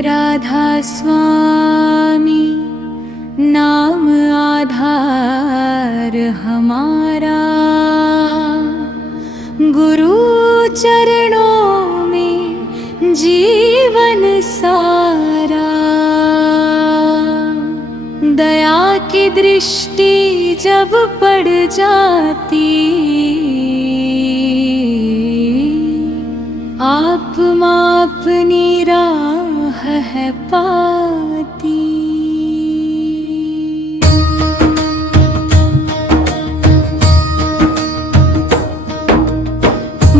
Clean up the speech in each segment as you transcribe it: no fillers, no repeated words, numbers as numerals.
राधा स्वामी नाम आधार हमारा, गुरु चरणों में जीवन सारा। दया की दृष्टि जब पड़ जाती, आप अपनी राह है पाती।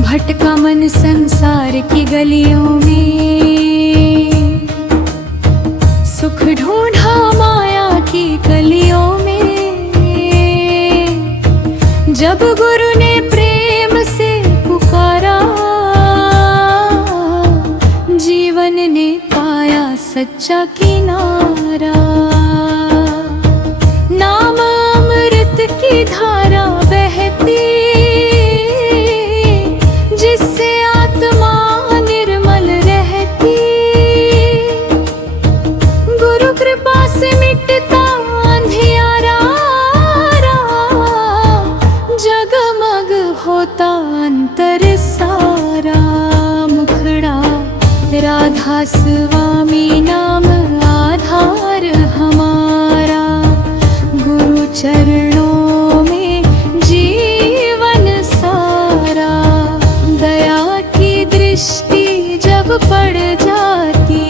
भटका मन संसार की गलियों में, सुख ढूंढा माया की कलियों में। जब गुरु ने प्रेम से पुकारा, जीवन ने पाया सच्चा किनारा। नाम अमृत की धारा बहती, जिससे आत्मा निर्मल रहती। गुरु कृपा से मिटता अंधियारा, जगमग होता अंतर सारा। मुखड़ा राधा स्वामी नाम आधार हमारा, गुरु चरणों में जीवन सारा। दया की दृष्टि जब पड़ जाती,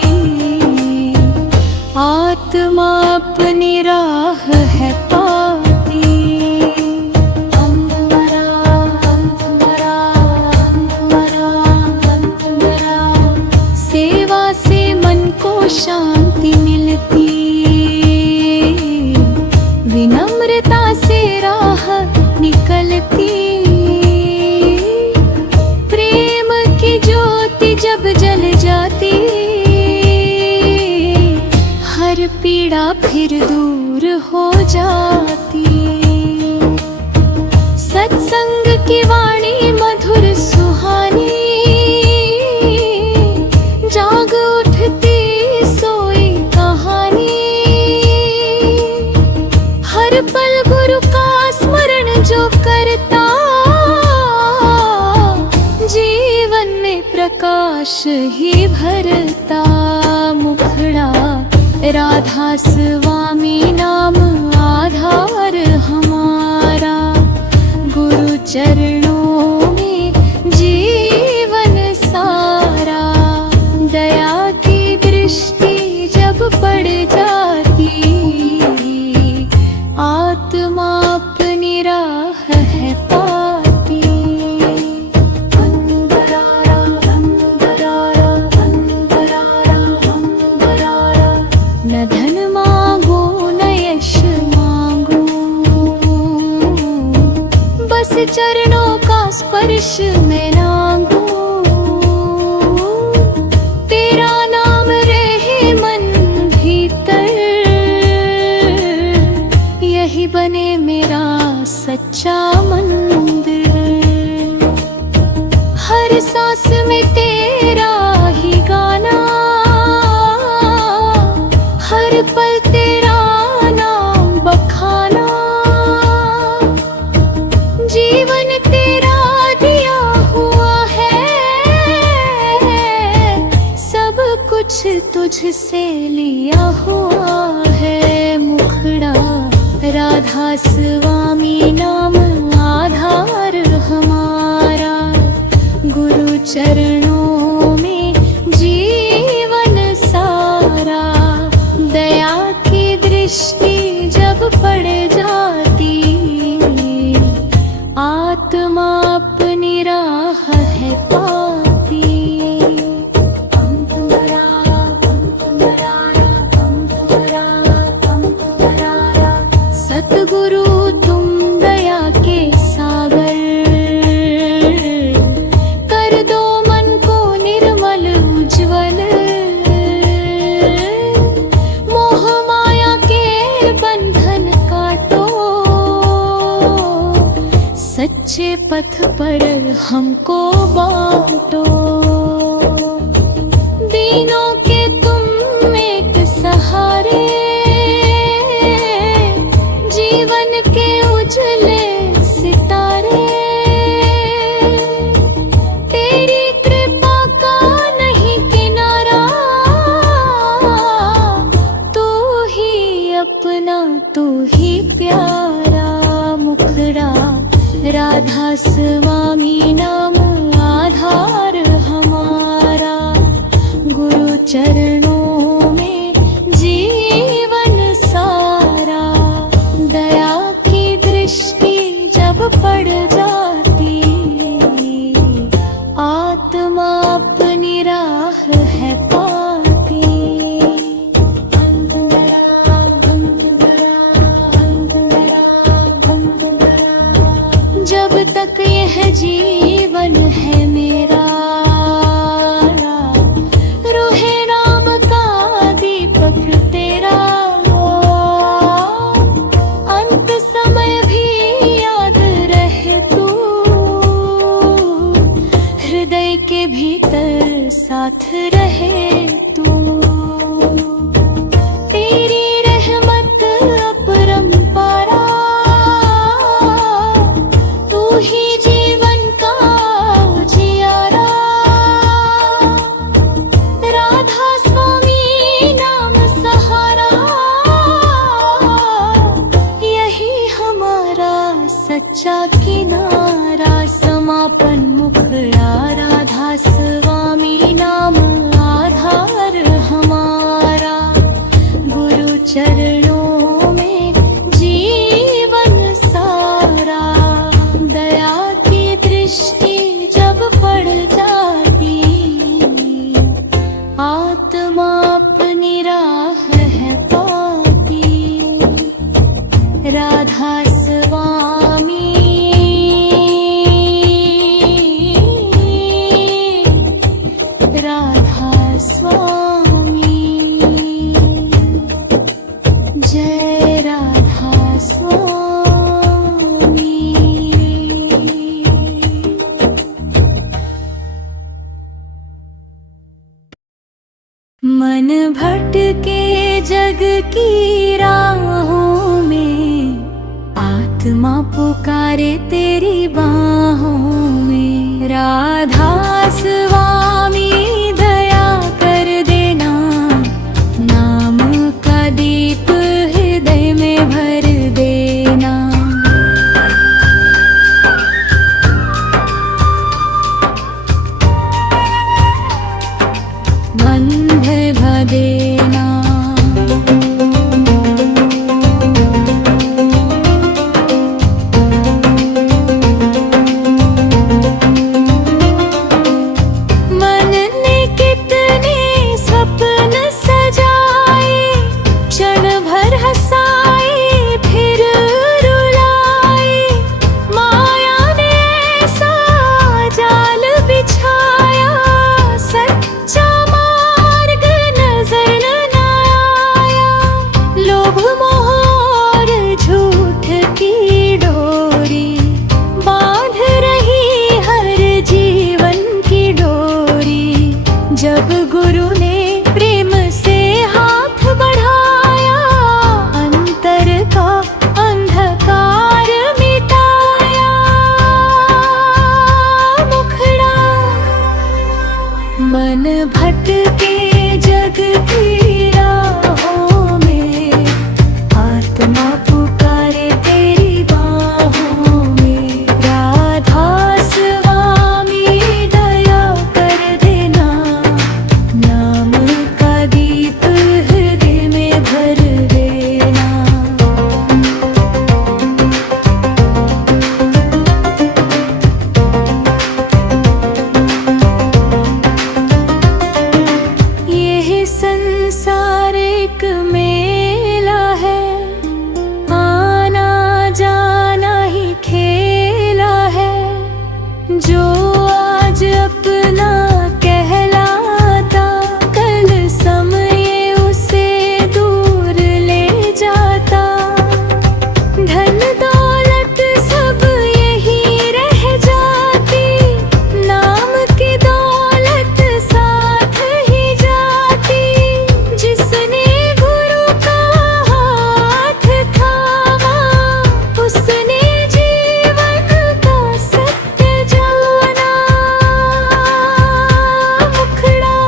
आत्मा अपनी राह है पाती। सेवा से मन को शांति मिलती, विनम्रता से राह निकलती। प्रेम की ज्योति जब जल जाती, हर पीड़ा फिर दूर हो जाती। सत्संग की वाणी मधुर सुहानी, जाग उठती सोई कहानी। हर पल गुरु का स्मरण जो करता, जीवन में प्रकाश ही भरता। मुखड़ा राधा स्वामी नाम आधार हमारा, गुरु चरणों में जीवन सारा। दया की दृष्टि जब पड़ जाती, आत्मा अपनी राह है पाती। न धन मांगो न यश मांगो, बस चरणों का स्पर्श मैं मांगू। तेरा नाम रहे मन भीतर, यही बने मेरा सच्चा मंदिर। हर सांस में तेरा ही गाना, हर पल तेरा नाम बखाना। जीवन तेरा दिया हुआ है, सब कुछ तुझसे लिया हुआ है। मुखड़ा राधा स्वामी नाम आधार हमारा, गुरु चरणों में जीवन सारा। दया की दृष्टि जब पड़ जाती, आत्मा अपनी राह है पाती। सतगुरु तुम दया के सागर, कर दो मन को निर्मल उज्ज्वल। मोह माया के बंधन काटो, सच्चे पथ पर हमको बांटो। दीनों के तुम चरणों में जीवन सारा। दया की दृष्टि जब पड़ जाती, आत्मा अपनी राह है पाती। जब तक यह जीवन है मेरा, रोहे नाम का दीपक तेरा। अंत समय भी याद रहे तू, हृदय के भीतर साथ रहे तू। तेरी रहमत अपरंपारा, तू ही जीवन का उजियारा। राधा स्वामी नाम सहारा, यही हमारा सच्चा किनारा। समापन मुखड़ा राधा स्वामी नाम आधार हमारा। गुरु चरणों में जीवन सारा। दया की दृष्टि जब पड़ जाती, आत्मा अपनी राह है पाती। राधा स्वामी, राधा स्वामी, जय राधा स्वामी। मन भटके जग की राहों में, आत्मा पुकारे तेरी बाहों में। राधा स्वामी दया कर देना, नाम का दीप हृदय में भर देना। बंध भदेना, मन ने कितने सपन सजाए। क्षण भर हंसाए फिर रुलाए। माया ने ऐसा जाल बिछाया, सच्चा मार्ग नजर न आया। लोभ मोह और झूठ की डोरी, बांध रही हर जीवन की डोरी। जब गुरु ने प्रेम से हाथ बढ़ाया, अंतर का अंधकार मिटाया। मुखड़ा मन भटके जग की राहों में, आत्मा पुकारे तेरी बाहों में। राधा स्वामी दया कर देना, नाम का दीप हृदय में भर देना। यह संसार एक मेला है, आना जाना ही खेला है। जो आज अपना कहलाता, कल समय उसे दूर ले जाता। धन दौलत सब यही रह जाती, नाम की दौलत साथ ही जाती। जिसने गुरु का हाथ थामा, उसने जीवन का सत्य जाना। मुखड़ा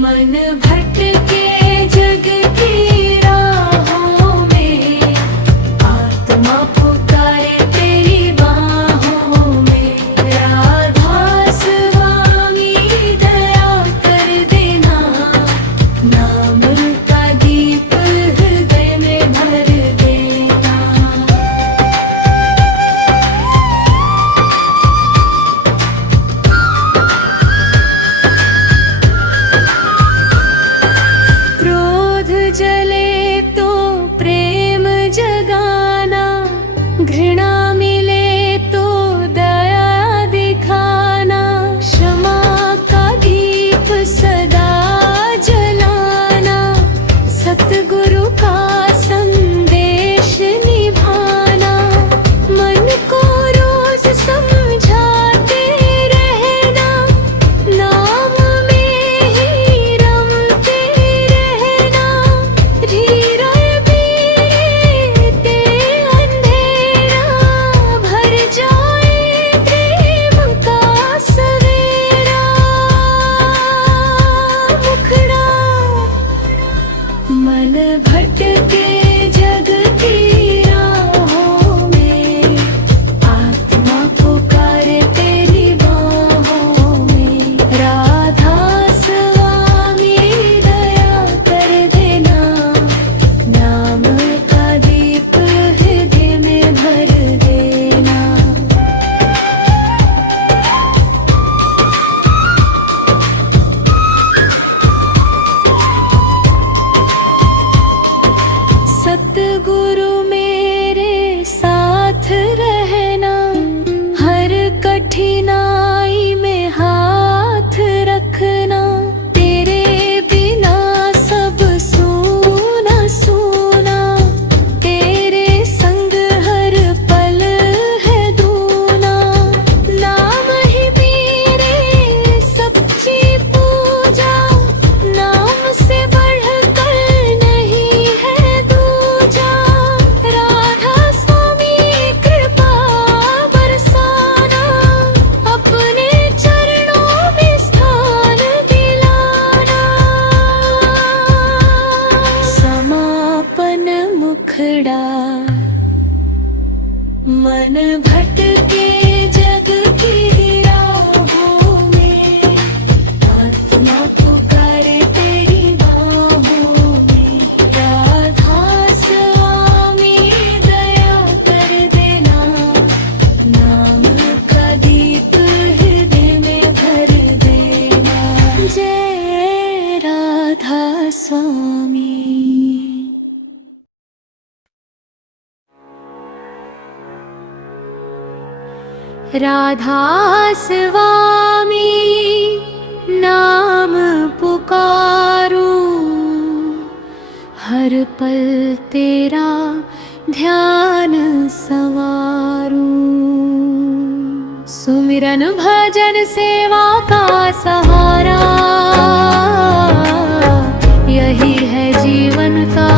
मन भटके जग की राहों में, आत्मा पुकारे तेरी बाहों में। राधा स्वामी दया कर दे, राधा स्वामी नाम पुकारूं, हर पल तेरा ध्यान संवारूं। सुमिरन भजन सेवा का सहारा, यही है जीवन का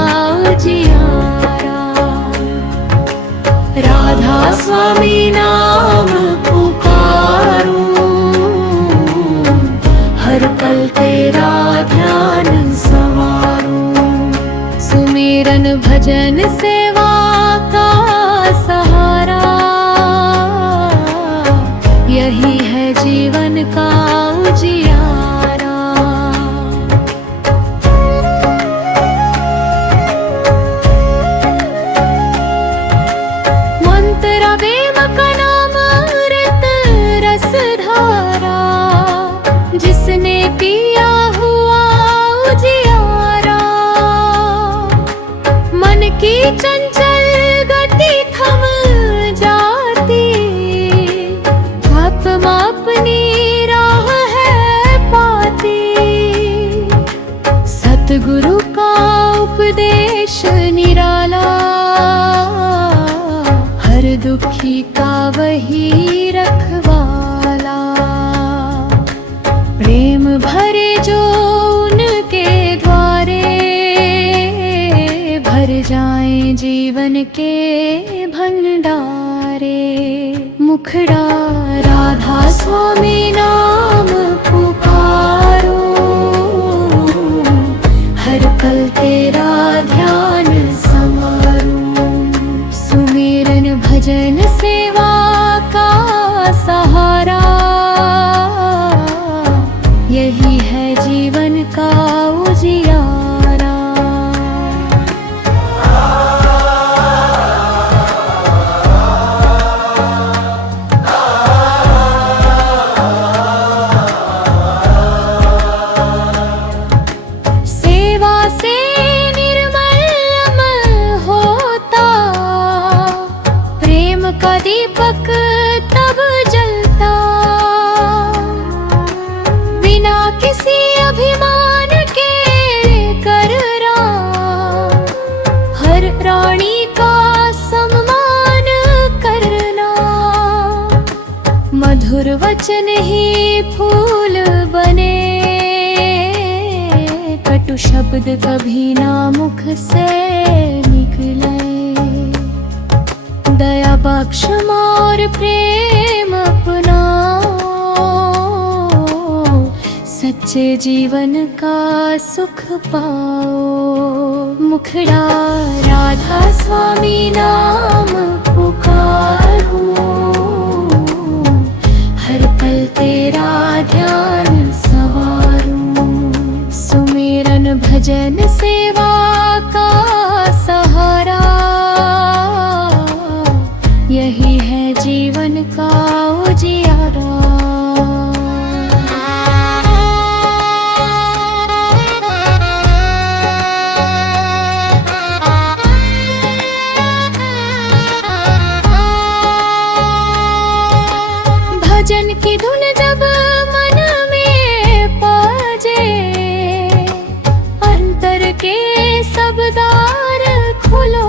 उजियारा। राधा स्वामी नाम पुकारूं, हर पल तेरा ध्यान संवारूं। सुमिरन भजन सेवा का सहारा, यही है जीवन का उजियारा। मंत्र वेद का नाम अमृत रस धारा, जिसने पिया हुआ उजियारा। मन की चंचल गति थम जाती, आत्मा अपनी राह है पाती। सतगुरु का उपदेश निराला, हर दुखी का वही रखवाला। प्रेम भरे जो उनके द्वारे, भर जाए जीवन के भंडारे। मुखड़ा राधा स्वामी नाम पुकारूं, हर पल तेरा ध्यान संवारूं। सुमिरन भजन सेवा का सहारा, यही है जीवन का उजियारा। सेवा से निर्मल मन होता, प्रेम का दीपक तब जलता। बिना किसी अभिमान के करना, हर प्राणी का सम्मान करना। मधुर वचन ही फूल बने, कटु शब्द कभी ना मुख से निकले। दया बख्श और प्रेम अपनाओ, सच्चे जीवन का सुख पाओ। मुखड़ा राधा स्वामी नाम पुकारूं, हर पल तेरा ध्यान संवारूं। सुमिरन भजन सेवा का सहारा, यही है जीवन का उजियारा। भजन की धुन जब मन में बाजे, अंतर के सब द्वार खुलो।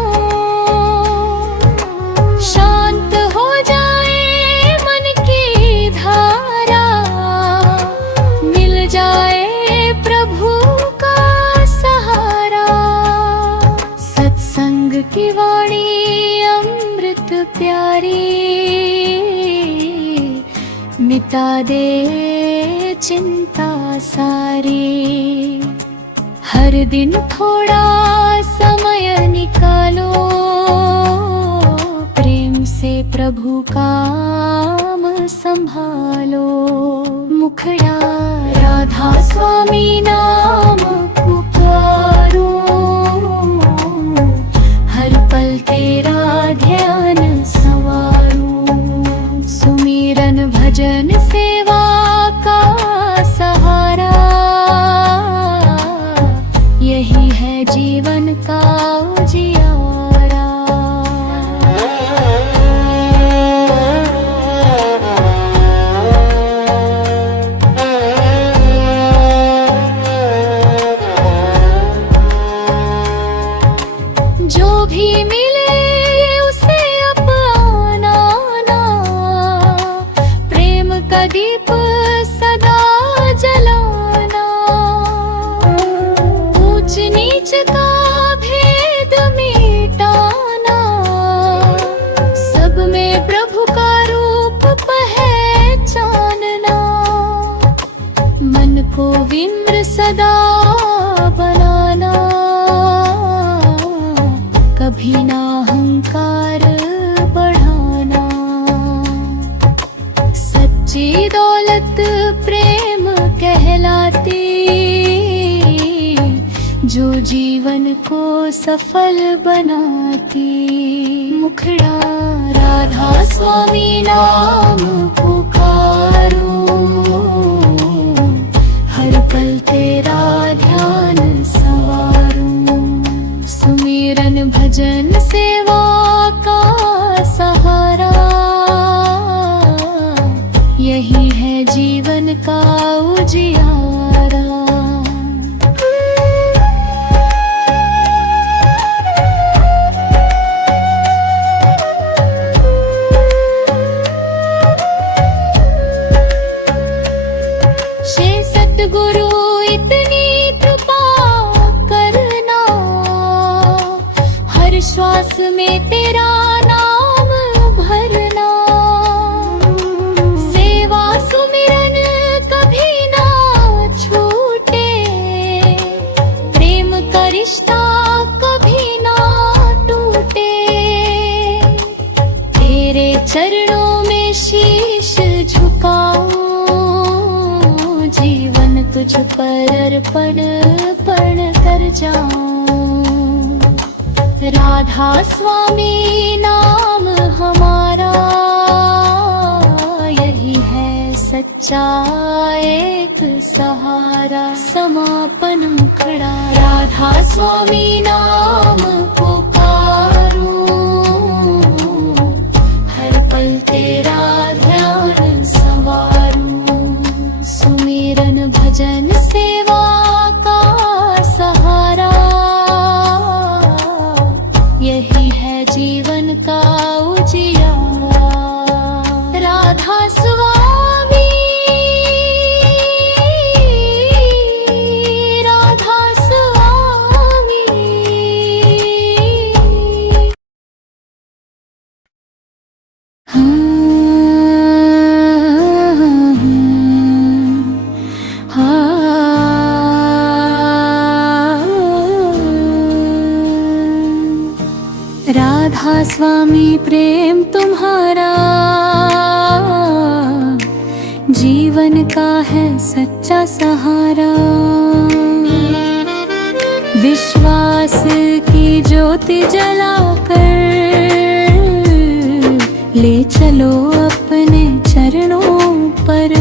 शांत हो जाए मन की धारा, मिल जाए प्रभु का सहारा। सत्संग की वाणी अमृत प्यारी, मिटा दे चिंता सारी। हर दिन थोड़ा समय निकालो, प्रेम से प्रभु काम संभालो। मुखड़ा राधा स्वामी नाम पुकारूं, हर पल तेरा ध्यान संवारूं। सुमिरन भजन सेवा का सहारा, यही है जीवन का उजियारा। भी मिले उसे अपनाना, प्रेम का दीप सदा जलाना। ऊंच नीच का भेद मिटाना, सब में प्रभु का रूप पहचानना। मन को विम्र सदा बनाना, कभी ना अहंकार बढ़ाना। सच्ची दौलत प्रेम कहलाती, जो जीवन को सफल बनाती। मुखड़ा राधा स्वामी नाम पुकारो, हर पल तेरा ध्यान संवारूं। सुमिरन भजन सेवा का सहारा, यही है जीवन का उजियारा। सतगुरु इतनी कृपा करना, हर श्वास में तेरा नाम भरना। सेवा सुमिरन कभी ना छूटे, प्रेम का रिश्ता कभी ना टूटे। तेरे चरणों में शीश झुकाऊं, जीवन तुझ पर अर्पण कर जाऊं। राधा स्वामी नाम हमारा, यही है सच्चा एक सहारा। समापन मुखड़ा राधा स्वामी नाम पुकारो, हर पल तेरा ध्यान संवारूं। सुमिरन भजन सेवा का सहारा, यही है जीवन का उजियारा। राधा स्वामी, राधा स्वामी। राधा स्वामी प्रेम तुम्हारा, जीवन का है सच्चा सहारा। विश्वास की ज्योति जलाकर, ले चलो अपने चरणों पर।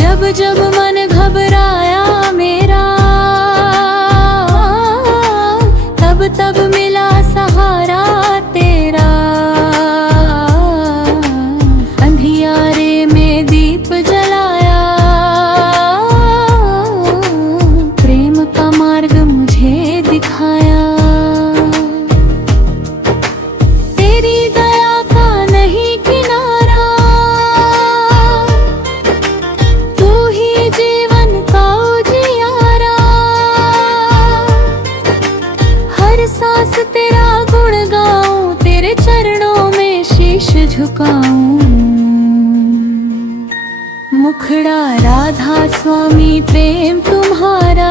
जब जब मन घबराया मेरा, तब तब मिला सहारा तेरा। अंधियारे में दीप जलाया, प्रेम का मार्ग मुझे दिखाया। तेरी दया का नहीं किनारा, तू ही जीवन का उजियारा। हर सांस तेरा गुण गाऊं, तेरे चरणों में शीश झुकाऊं। मुखड़ा राधा स्वामी प्रेम तुम्हारा,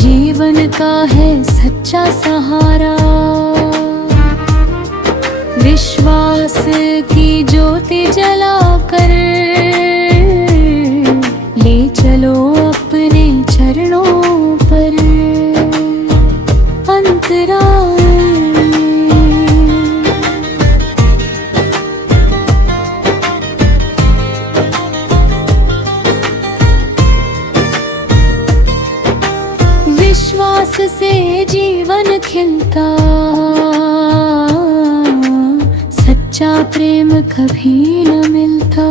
जीवन का है सच्चा सहारा। विश्वास की ज्योति जलाकर, ले चलो अपने चरणों पर। अंतराल विश्वास से जीवन खिलता, सच्चा प्रेम कभी न मिलता।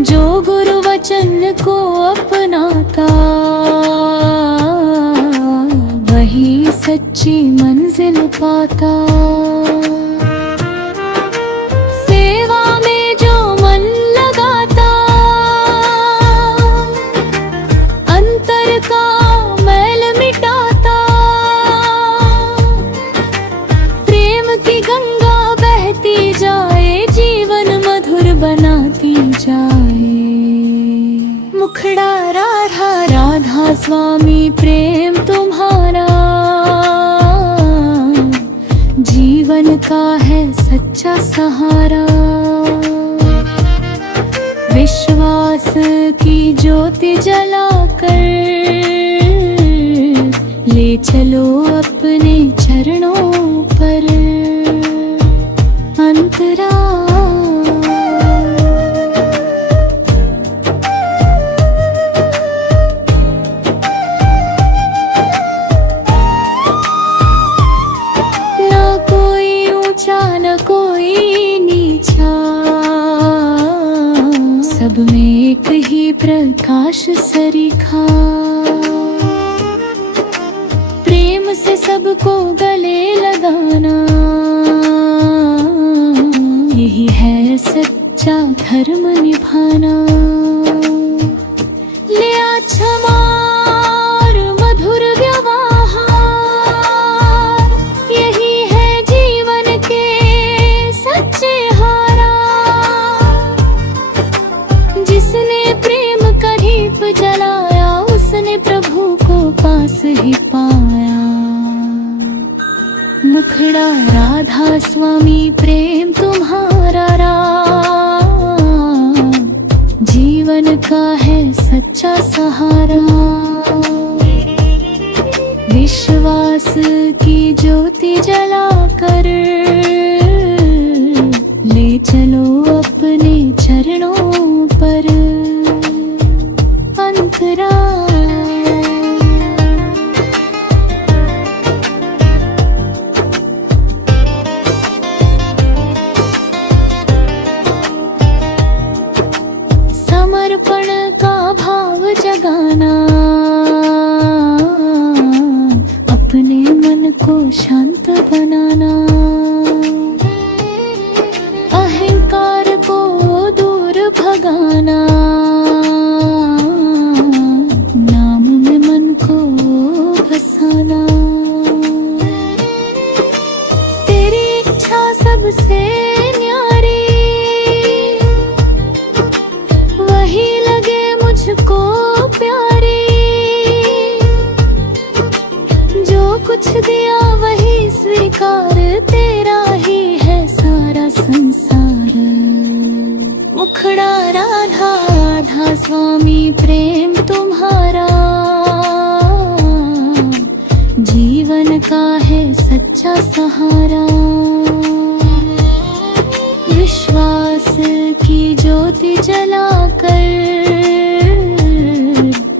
जो गुरु वचन को अपना जाए। मुखड़ा राधा राधा स्वामी प्रेम तुम्हारा, जीवन का है सच्चा सहारा। विश्वास की ज्योति जलाकर ले चलो अपने चरणों पर अंतरा। ना कोई ऊंचा न कोई नीचा, सब में एक ही प्रकाश सरीखा। प्रेम से सबको गले लगाना, यही है सच्चा धर्म निभाना। ले आ क्षमा और मधुर व्यवहार, यही है जीवन के सच्चे हारा। जिसने प्रेम का दीप जलाया, उसने प्रभु को पास ही पाया। मुखड़ा राधा स्वामी प्रेम तुम्हारा, जीवन का है सच्चा सहारा। विश्वास की ज्योति जलाकर ले चलो अपने चरणों पर अंतरा। समर्पण का भाव जगाना, अपने मन को शांत बनाना। अहंकार को दूर भगाना, नाम में मन को बसाना। तेरी इच्छा सबसे न्यारी, वही लगे मुझको प्यारी। जो कुछ दिया वही स्वीकार, तेरा ही है सारा संसार। मुखड़ा राधा राधा स्वामी प्रेम तुम्हारा, जीवन का है सच्चा सहारा। विश्वास की ज्योति जलाकर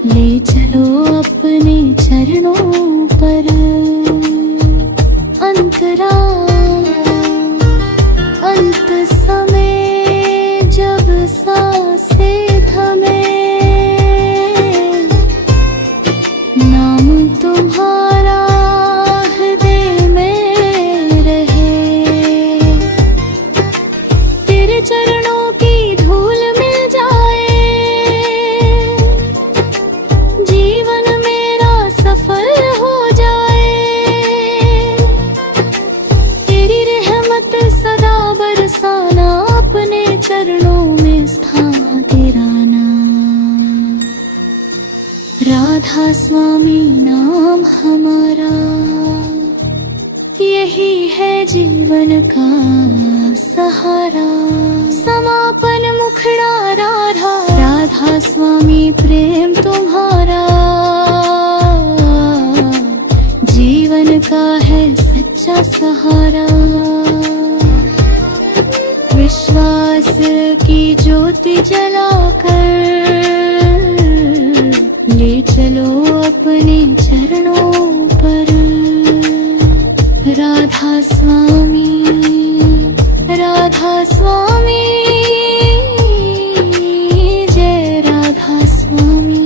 ले चलो अपने चरणों पर अंतरा। अंत समय जब सांसें थमे, नाम तुम्हारा हृदय में रहे। तेरे चरणों की धूल मिल जाए, जीवन मेरा सफल हो जाए। तेरी रहमत सदा बरसाना, अपने चरणों में स्थान दिलाना। राधा स्वामी नाम हमारा, यही है जीवन का सहारा। समापन मुखड़ा राधा राधा स्वामी प्रेम तुम्हारा, जीवन का है सच्चा सहारा। विश्वास की ज्योति जलाकर ले चलो अपने चरणों पर राधा स्वामी। राधा स्वामी जय राधा स्वामी।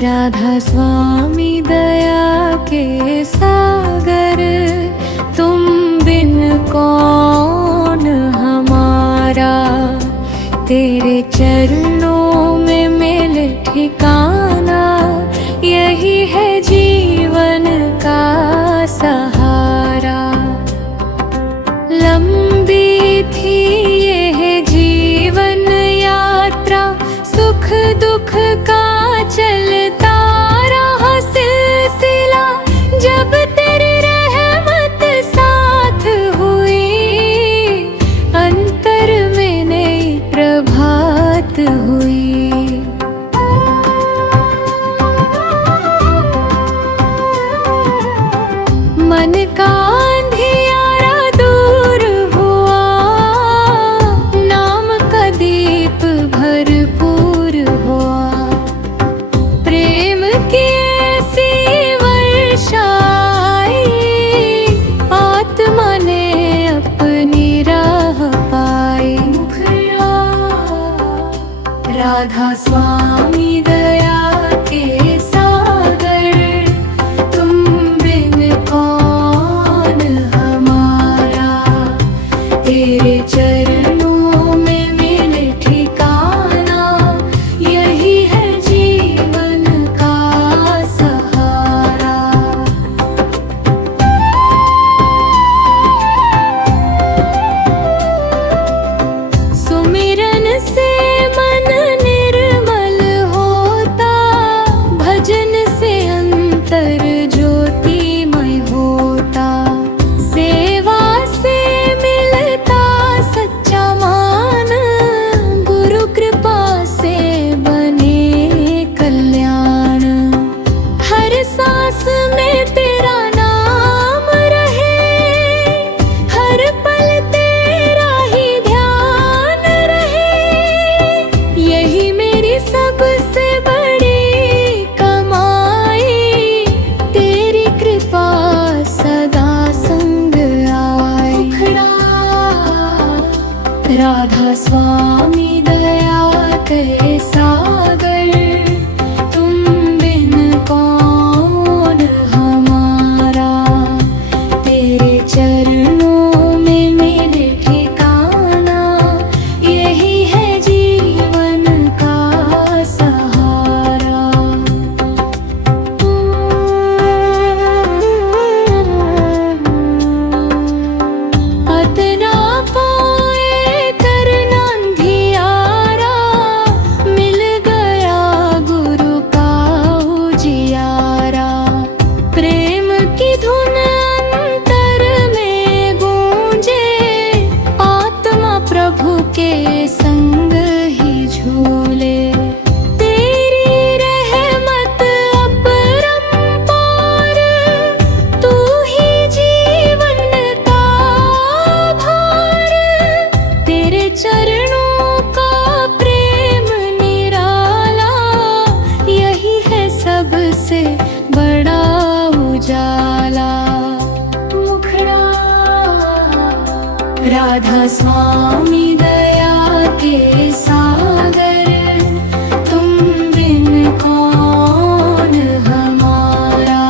राधा स्वामी दया के सागर, तुम बिन कौन हमारा। तेरे चरणों में मिले ठिकाना, यही है जीवन का सहारा। लंबी थी ये जीवन यात्रा, सुख दुख का चलता रहा सिलसिला। जब तेरी रहमत साथ हुई, अंतर में नई प्रभात हुई। मन का अंधियारा दूर हुआ, नाम का दीप भरपूर हुआ। प्रेम की ऐसी वर्षा आई, आत्मा ने अपनी राह पाई। मुखड़ा राधा स्वामी दया के सागर, तुम बिन कौन हमारा। तेरे चरणों में मिले ठिकाना, यही है जीवन का सहारा। सुमिरन से मन निर्मल होता, भजन से अंतर ज्योतिमय होता। सेवा से मिलता सच्चा मान, गुरु कृपा से बने कल्याण। हर सांस में तेरा नाम रहे, हर पल तेरा ही ध्यान रहे। यही मेरी सबसे बड़ी कमाई, तेरी कृपा सदा संग आए। मुखड़ा राधा स्वामी दया के सागर, तुम बिन कौन हमारा। तेरे चरणों में मिले ठिकाना, यही है जीवन का सहारा। अतना पाए करना अंधियारा, मिल गया गुरु का उजियारा। प्रेम की धुन अंतर में गूंजे, आत्मा प्रभु के संग ही झूले। तेरी रहमत अपरंपार, तू ही जीवन का भार। तेरे चरणों का प्रेम निराला, यही है सबसे बड़ा उजाला। मुखड़ा राधा स्वामी दया के सागर, तुम बिन कौन हमारा।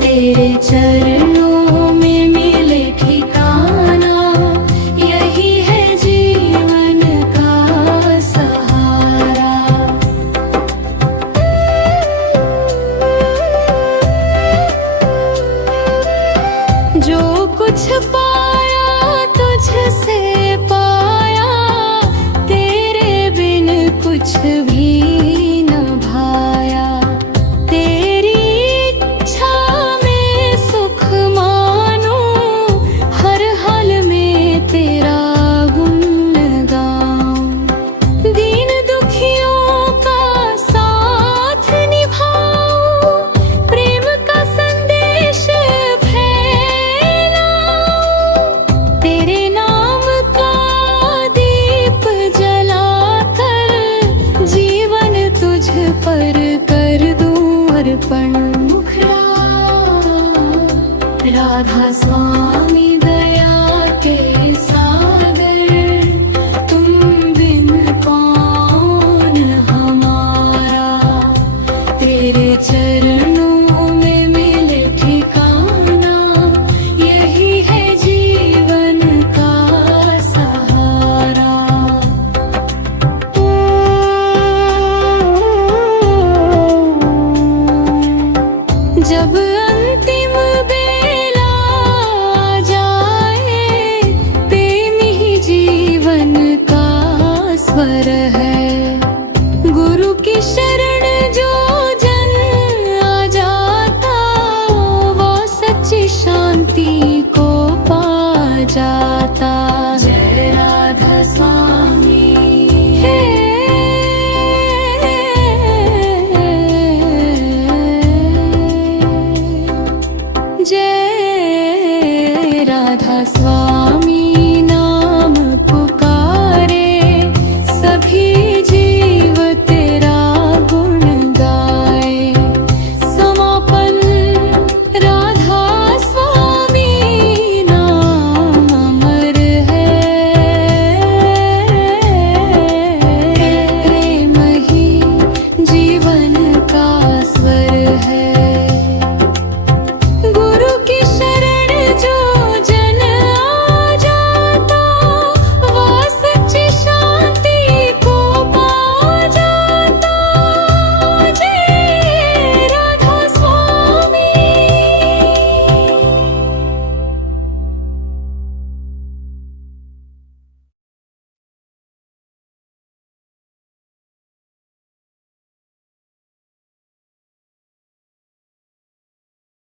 तेरे चरणों में मिले ठिकाना, यही है जीवन का सहारा। जो कुछ पाया तुझसे पाया, तेरे बिन कुछ भी न भाया। तेरी इच्छा में सुख मानो, हर हाल में तेरा गुण गाऊं। दीन दुखियों का साथ निभाऊं, प्रेम का संदेश फैलाऊं। तेरे नाम का दीप जलाकर, जीवन तुझ पर कर दूं अर्पण। मुखड़ा राधा स्वामी दया के सागर, तुम बिन कौन हमारा। तेरे चरणों में मिले ठिकाना, यही है जीवन का सहारा। स्वर है। गुरु की शरण जो जन आ जाता, वो सच्ची शांति को पा जाता।